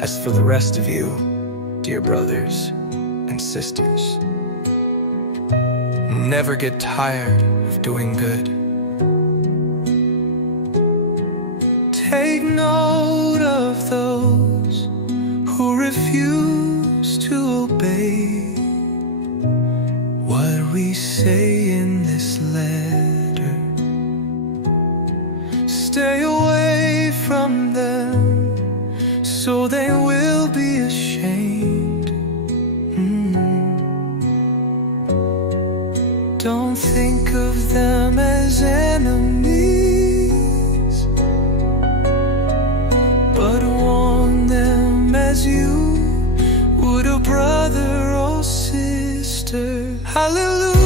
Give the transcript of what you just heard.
As for the rest of you, dear brothers and sisters, never get tired of doing good. Take note of those who refuse to obey what we say in this letter. Stay away from them, so they will be ashamed. Don't think of them as enemies, but warn them as you would a brother or sister. Hallelujah.